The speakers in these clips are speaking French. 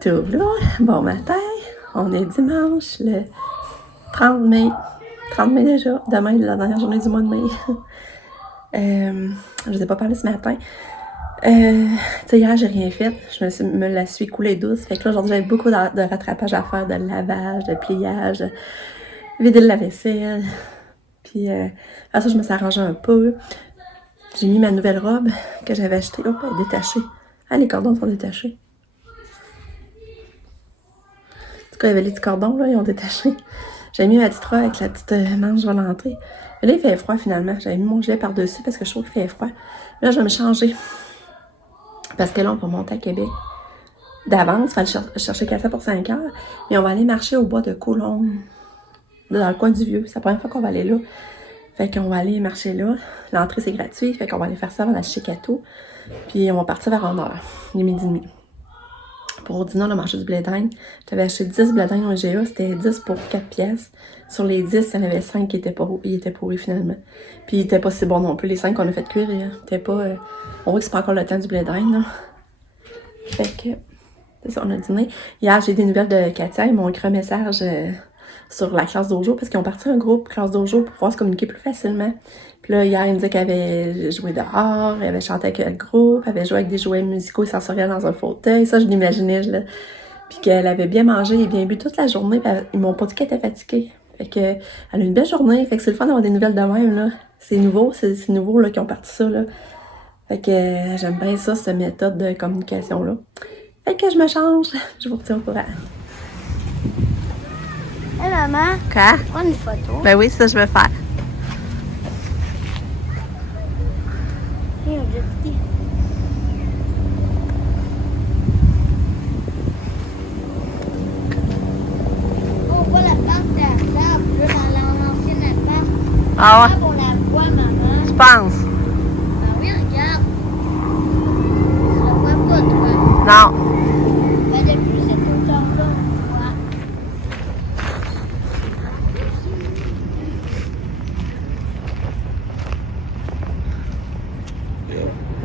Tout là, bon matin, on est dimanche, le 30 mai. 30 mai déjà, demain la dernière journée du mois de mai. Je vous ai pas parlé ce matin. Tu sais, hier, j'ai rien fait. Me la suis coulée douce. Fait que là, aujourd'hui, j'avais beaucoup de rattrapage à faire, de lavage, de pliage, vider le lave-vaisselle. Puis, après ça, je me suis arrangée un peu. J'ai mis ma nouvelle robe que j'avais achetée. Oh, elle est détachée. Ah, les cordons sont détachés. En tout cas, il y avait les petits cordons, là, ils ont détaché. J'avais mis ma petite robe avec la petite manche volantée. Mais là, il fait froid, finalement. J'avais mis mon gilet par-dessus parce que je trouve qu'il fait froid. Là, je vais me changer. Parce que là, on va monter à Québec. D'avance, il fallait chercher café pour 5 heures. Et on va aller marcher au bois de Coulombe. Dans le coin du Vieux. C'est la première fois qu'on va aller là. Fait qu'on va aller marcher là. L'entrée, c'est gratuit. Fait qu'on va aller faire ça avant la Chicato. Puis on va partir vers 1h. Il est midi et demi. Pour dîner, on a mangé du blé d'Inde. J'avais acheté 10 blé d'Inde au IGA. C'était 10 pour 4 pièces. Sur les 10, il y en avait 5 qui étaient pourris finalement. Puis ils étaient pas si bons non plus. Les 5 qu'on a fait cuire, ils étaient pas... on voit que c'est pas encore le temps du blé d'Inde, là. Fait que... c'est ça, on a dîné. Hier, j'ai des nouvelles de Katia. Ils m'ont écrit un message sur la classe dojo parce qu'ils ont parti un groupe classe dojo pour pouvoir se communiquer plus facilement. Puis là, hier, ils me disaient qu'elle avait joué dehors, elle avait chanté avec le groupe, elle avait joué avec des jouets musicaux et sensoriels dans un fauteuil. Ça, je l'imaginais, là. Puis qu'elle avait bien mangé et bien bu toute la journée. Puis ils m'ont pas dit qu'elle était fatiguée. Fait que elle a une belle journée. Fait que c'est le fun d'avoir des nouvelles de même, là. C'est nouveau, c'est nouveau, là, qu'ils ont parti ça, là. Fait que j'aime bien ça, cette méthode de communication-là. Fait que je me change. Je vous retiens au courant. Hé maman, Quoi? prends une photo. Ben oui, ça je vais faire. Et un jet ski. On voit la plante de l'arbre dans l'ancienne appart. Ah ouais? On la voit, maman. Tu penses? Ben oui, regarde. Tu la vois pas, toi. Non. Ben depuis cette hauteur-là, on voit.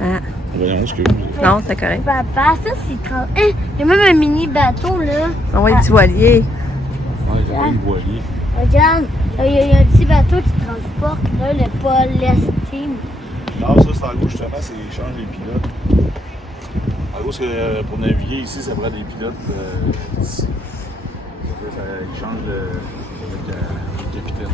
Ah. Voyons, excuse. Non, c'est correct. Papa, ça c'est 30. Hein, il y a même un mini bateau là. On va être du voilier. Ouais, j'ai pas une voilier. Regarde, il y a un petit bateau qui transporte là, le Paul-Estime. Non, ça, c'est en gros, justement, c'est ils changent les pilotes. En gros, pour naviguer ici, ça prend des pilotes d'ici. Ils changent le capitaine.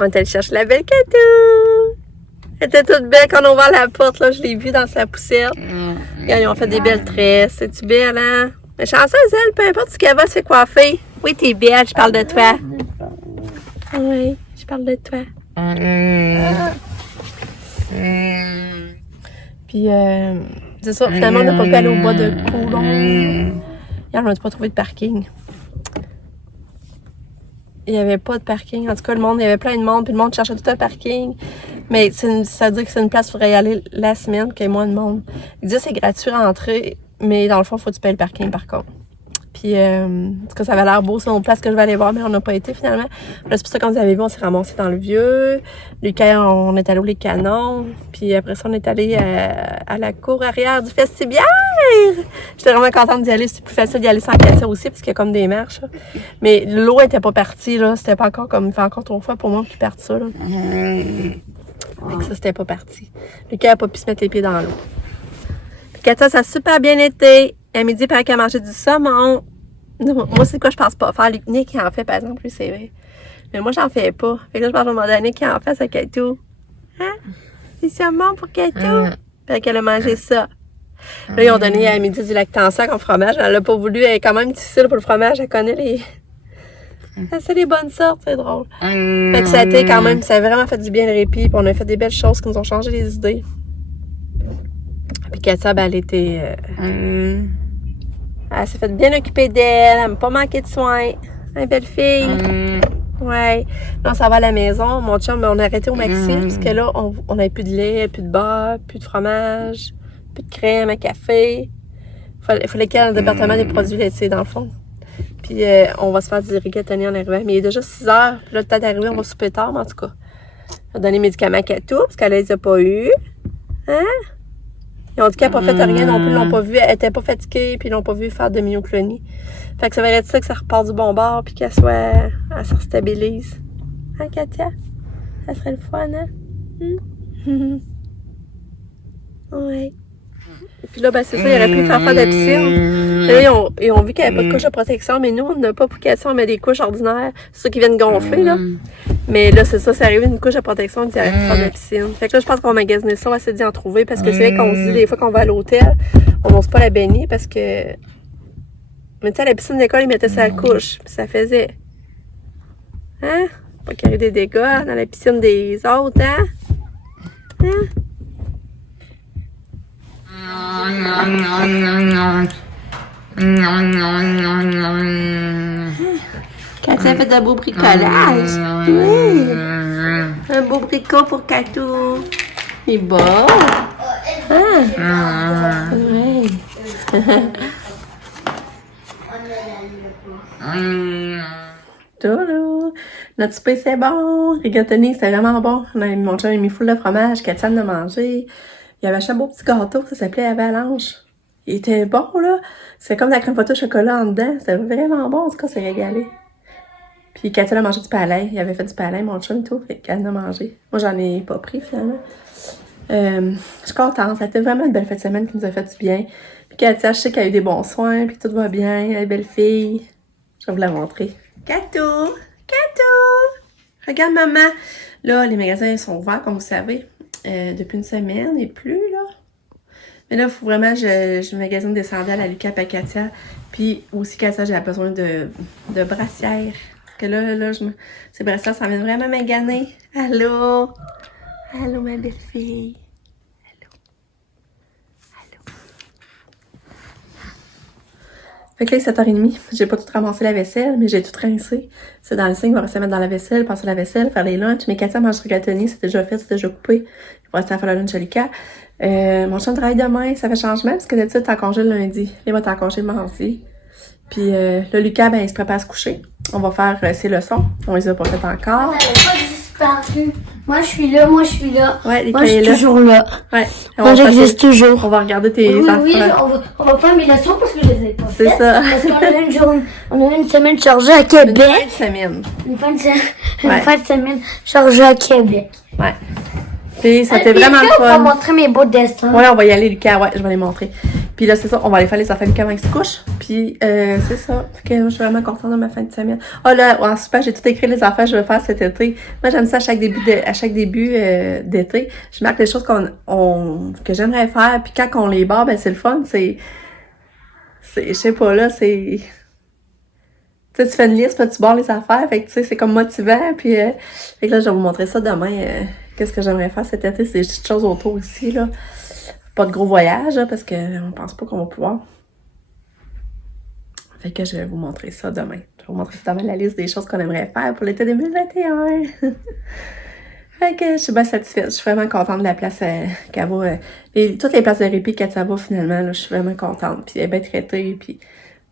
On est allé chercher la belle Katou. Elle était toute belle quand on a ouvert la porte, là. Je l'ai vue dans sa poussière. Regarde, ils ont fait des belles tresses. C'est-tu belle, hein? Mais chanceuse, elle, peu importe ce qu'elle va se faire coiffer. Oui, t'es belle, je parle de toi. Oui, je parle de toi. Puis, c'est ça, finalement, on n'a pas pu aller au bois de Coulombe. Hier, on n'a pas trouvé de parking. Il n'y avait pas de parking. En tout cas, il y avait plein de monde, puis le monde cherchait tout un parking. Mais ça veut dire que c'est une place où il faudrait y aller la semaine, qu'il y ait moins de monde. Ils disent que c'est gratuit à entrer, mais dans le fond, il faut que tu payes le parking par contre. Puis, en tout cas, ça avait l'air beau, c'est une place que je vais aller voir, mais on n'a pas été finalement. Là, c'est pour ça qu'on vous avait vu, on s'est ramassé dans le vieux. Lucas, on est allé au Les Canons. Puis après ça, on est allé à la cour arrière du Festibiaire. J'étais vraiment contente d'y aller. C'est plus facile d'y aller sans Katia aussi, parce qu'il y a comme des marches. Là. Mais l'eau était pas partie, là. C'était pas encore comme, il fait encore 3 fois pour moi qu'ils partent ça, là. Fait que ça, c'était pas parti. Lucas a pas pu se mettre les pieds dans l'eau. Puis Katia, ça a super bien été. À midi, il paraît qu'elle a mangé du saumon. Moi, c'est quoi je pense pas faire. Nick, qui en fait, par exemple, lui, c'est vrai. Mais moi, j'en fais pas. Fait que là, je pense à demander à Nick qui en fait à Katou. Hein? C'est saumon pour Katou. Fait qu'elle a mangé ça. Là, ils ont donné à midi du lactansac en fromage. Elle l'a pas voulu. Elle est quand même difficile pour le fromage. Elle connaît les... C'est les bonnes sortes, c'est drôle. Fait que ça a été quand même... Ça a vraiment fait du bien le répit. Puis on a fait des belles choses qui nous ont changé les idées. Puis Katia, ben, elle était... Elle s'est fait bien occuper d'elle, elle m'a pas manqué de soins. Une belle fille. Ouais. Là, on s'en va à la maison. Mon chum, on a arrêté au Maxi, parce que là, on n'avait plus de lait, plus de beurre, plus de fromage, plus de crème à café. Il fallait qu'il y ait un département des produits laitiers, dans le fond. Puis, on va se faire du rigatoni en arrivant. Mais il est déjà 6 heures. Puis là, le temps d'arriver, on va souper tard, mais en tout cas. On va donner les médicaments à Katou, parce qu'elle les a pas eu. Hein? Ils ont dit qu'elle n'a pas fait rien non plus, ils l'ont pas vu, elle était pas fatiguée, puis ils l'ont pas vu faire de myoclonie. Fait que ça va être ça que ça repart du bon bord, puis qu'elle se restabilise. Hein, Katia? Ça serait le fun, hein? Ouais. Et puis là, ben c'est ça, il aurait pu faire de la piscine. Là, ils ont vu qu'il n'y avait pas de couche de protection, mais nous, on n'a pas pour Katia, on met des couches ordinaires, c'est ça qui viennent gonfler, là. Mais là, c'est ça, c'est arrivé une couche de protection, qui aurait pu faire de la piscine. Fait que là, je pense qu'on va magasiner ça, on va essayer d'y en trouver, parce que c'est vrai qu'on se dit, des fois qu'on va à l'hôtel, on n'ose pas la baigner, parce que... Mais tu sais, à la piscine d'école, ils mettaient sa couche, puis ça faisait... Hein? Pas qu'il y ait des dégâts dans la piscine des autres, hein? Hein? Katia a fait de beau bricolage. Oui. Un beau bricot pour Katou. Il est beau. Ah. Oui. Toulou. Notre souper, c'est bon. Rigatoni, c'était vraiment bon. Mon chum a mis full de fromage. Katia en a mangé. Il y avait un beau petit gâteau, ça s'appelait Avalanche. Il était bon, là. C'est comme de la crème fouettée au chocolat en dedans. C'était vraiment bon, en tout cas, c'est régalé. Puis Katia a mangé du palais. Il avait fait du palais, mon chum et tout. Fait qu'elle en a mangé. Moi, j'en ai pas pris, finalement. Je suis contente. Ça a été vraiment une belle fête de semaine qui nous a fait du bien. Puis Katia, je sais qu'elle a eu des bons soins, puis tout va bien. Elle est belle fille. Je vais vous la montrer. Katou! Katou! Regarde, maman. Là, les magasins sont ouverts, comme vous savez. Depuis une semaine et plus, là. Mais là, il faut vraiment je magasine des sandales à Lucas et à Katia. Puis aussi, Katia, j'ai besoin de brassières. Parce que là, ces brassières, ça m'amène vraiment maganer. Allô? Allô, ma belle fille. Allô? Allô? Fait que là, il est 7h30. J'ai pas tout ramassé la vaisselle, mais j'ai tout rincé. C'est dans le signe, il va rester mettre dans la vaisselle, passer la vaisselle, faire les lunchs. Mais Katia mange rigatoni, c'est déjà fait, c'est déjà coupé. Il va rester à faire le lunch à Lucas. Mon chum travaille demain, ça fait changement, parce que d'habitude, t'es en congé le lundi. Là, il va être en congé le mardi. Puis là, Lucas, ben, il se prépare à se coucher. On va faire ses leçons. On les a pas faites encore. Elle n'a pas disparu. Moi, je suis là. Ouais, moi, je suis toujours là. Ouais. Moi, j'existe toujours. On va regarder tes Oui, enfants. on va faire mes leçons parce que je les ai pas faites. C'est ça. Parce qu'on a une semaine chargée à Une Québec. fin de semaine. Une fin de semaine chargée à Québec. Ouais. Puis ça t'est vraiment On va fun. montrer mes beaux dessins. Ouais, on va y aller, Lucas. Ouais, je vais les montrer. Puis là, c'est ça, on va aller faire les affaires Lucas avant qu'il se couche. Puis c'est ça. Fait que je suis vraiment contente de ma fin de semaine. Ah là, en super, j'ai tout écrit les affaires que je vais faire cet été. Moi, j'aime ça à chaque début d'été. Je marque les choses que j'aimerais faire. Puis quand on les barre, ben c'est le fun. Je sais pas, là, c'est... Tu sais, tu fais une liste, puis tu barres les affaires. Fait que tu sais, c'est comme motivant. Puis fait que là, je vais vous montrer ça demain. Qu'est-ce que j'aimerais faire cet été? C'est des petites choses autour ici, là. Pas de gros voyage, là, parce qu'on pense pas qu'on va pouvoir. Fait que je vais vous montrer ça demain. Je vais vous montrer ça demain, la liste des choses qu'on aimerait faire pour l'été 2021. Fait que je suis bien satisfaite. Je suis vraiment contente de la place qu'elle va. Toutes les places de répit qu'elle va finalement, là, je suis vraiment contente. Puis elle est bien traitée, puis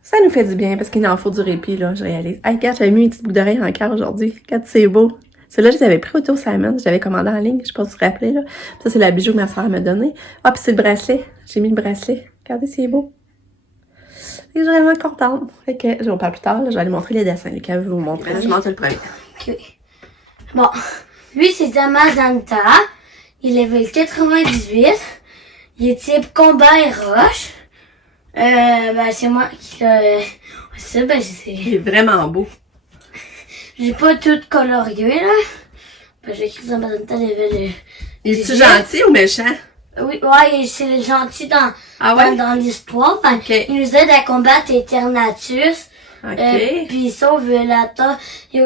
ça nous fait du bien parce qu'il en faut du répit, là, je réalise. Hey, regarde, j'avais mis une petite boucle d'oreille en cœur aujourd'hui. Regarde, c'est beau. Celle-là, je les avais pris au Simon. Je l'avais commandé en ligne. Je sais pas si vous vous rappelez, là. Ça, c'est la bijou que ma soeur m'a donné. Ah, puis c'est le bracelet. J'ai mis le bracelet. Regardez, c'est beau. Je suis vraiment contente. Fait que, je vous parle plus tard, là. Je vais aller montrer les dessins. Lequel je vais vous montrer. Je montre le premier. Ok. Bon. Lui, c'est Zamazenta. Il est level 98. Il est type combat et roche. C'est moi qui l'ai... Ça, c'est... Il est vraiment beau. J'ai pas tout colorié, là. J'ai écrit Zamazenta level... Il est-tu gentil ou méchant? Oui, ouais, c'est gentil dans l'histoire. Okay. Il nous aide à combattre Eternatus. OK. Puis il sauve la Terre. Il y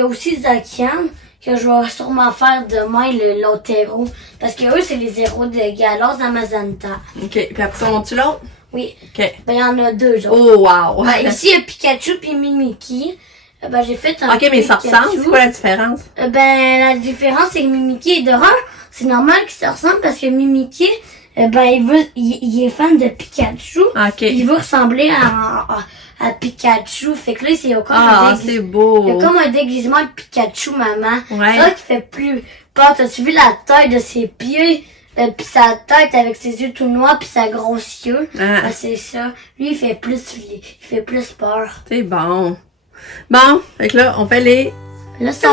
a aussi Zakian, que je vais sûrement faire demain, l'autre héros. Parce que eux, c'est les héros de Galos Zamazenta. OK. Puis après ça, montes-tu l'autre? Oui. OK. Ben, il y en a deux, genre. Oh, wow! Ici, il y a Pikachu puis Mimikyu. J'ai fait un OK, mais ça ressemble. C'est quoi la différence? La différence, c'est que Mimikyu est de rang. C'est normal qu'il se ressemble parce que Mimikyu, il est fan de Pikachu. OK. Il veut ressembler à Pikachu. Fait que là, c'est comme c'est beau. Il y a comme un déguisement de Pikachu, maman. Ouais. C'est ça qui fait plus peur. T'as-tu vu la taille de ses pieds? Puis sa tête avec ses yeux tout noirs puis sa grosse yeux. Ah. C'est ça. Lui, il fait plus peur. C'est bon. Bon, fait que là, on fait les Leçon.